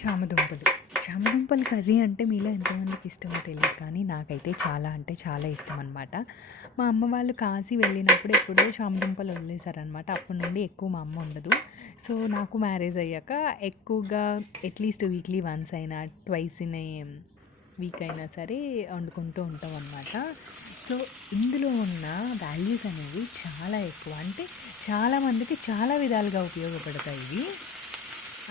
చామదుంపలు. చామదుంపలు curry అంటే మీలో ఎంతమందికి ఇష్టమో తెలియదు కానీ నాకైతే చాలా అంటే చాలా ఇష్టం అనమాట మా అమ్మ వాళ్ళు కాశీ వెళ్ళినప్పుడు ఎప్పుడో చామదుంపలు వదిలేశారనమాట అప్పటి నుండి ఎక్కువ మా అమ్మ ఉండదు. సో నాకు మ్యారేజ్ అయ్యాక ఎక్కువగా అట్లీస్ట్ వీక్లీ వన్స్ అయినా ట్వైస్ ఇన్ వీక్ అయినా సరే వండుకుంటూ ఉంటాం అనమాట సో ఇందులో ఉన్న వాల్యూస్ అనేవి చాలా ఎక్కువ. అంటే చాలామందికి చాలా విధాలుగా ఉపయోగపడతాయి. ఇవి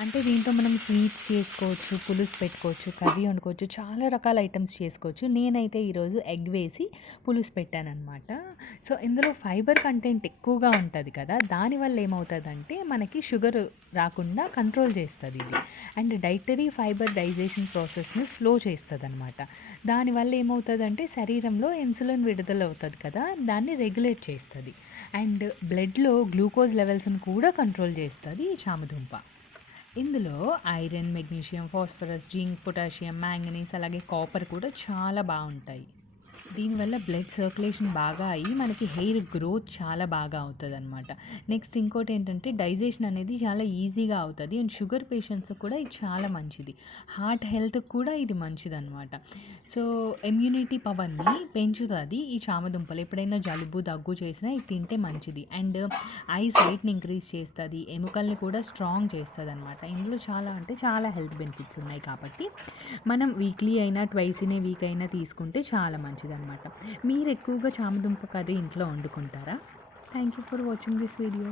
అంటే దీంతో మనం స్వీట్స్ చేసుకోవచ్చు పులుసు పెట్టుకోవచ్చు కర్రీ వండుకోవచ్చు చాలా రకాల ఐటమ్స్ చేసుకోవచ్చు. నేనైతే ఈరోజు ఎగ్ వేసి పులుసు పెట్టాను అనమాట సో ఇందులో ఫైబర్ కంటెంట్ ఎక్కువగా ఉంటుంది కదా దానివల్ల ఏమవుతుందంటే మనకి షుగర్ రాకుండా కంట్రోల్ చేస్తుంది ఇది. అండ్ డైటరీ ఫైబర్ డైజెషన్ ప్రాసెస్ని స్లో చేస్తుంది అనమాట దానివల్ల ఏమవుతుందంటే శరీరంలో ఇన్సులిన్ విడుదల అవుతుంది కదా దాన్ని రెగ్యులేట్ చేస్తుంది. అండ్ బ్లడ్లో గ్లూకోజ్ లెవెల్స్ని కూడా కంట్రోల్ చేస్తుంది ఈ చామదుంప. ఇందులో iron magnesium phosphorus zinc potassium manganese అలాగే కాపర్ కూడా చాలా బాగుంటాయి. దీనివల్ల బ్లడ్ సర్క్యులేషన్ బాగా అయ్యి మనకి హెయిర్ గ్రోత్ చాలా బాగా అవుతుంది అనమాట నెక్స్ట్ ఇంకోటి ఏంటంటే డైజెషన్ అనేది చాలా ఈజీగా అవుతుంది. అండ్ షుగర్ పేషెంట్స్ కూడా ఇది చాలా మంచిది. హార్ట్ హెల్త్ కూడా ఇది మంచిది అనమాట సో ఇమ్యూనిటీ పవర్ని పెంచుతుంది ఈ చామదుంపలు. ఎప్పుడైనా జలుబు దగ్గు చేసినా ఇది తింటే మంచిది. అండ్ ఐస్ వెయిట్ని ఇంక్రీజ్ చేస్తుంది. ఎముకల్ని కూడా స్ట్రాంగ్ చేస్తుంది అనమాట ఇందులో చాలా అంటే చాలా హెల్త్ బెనిఫిట్స్ ఉన్నాయి కాబట్టి మనం వీక్లీ అయినా ట్వైస్ ఇన్ ఏ వీక్ అయినా తీసుకుంటే చాలా మంచిది అనమాట మీరు ఎక్కువగా చామదుంప కర్రీ ఇంట్లో వండుకుంటారా? Thank you for watching this video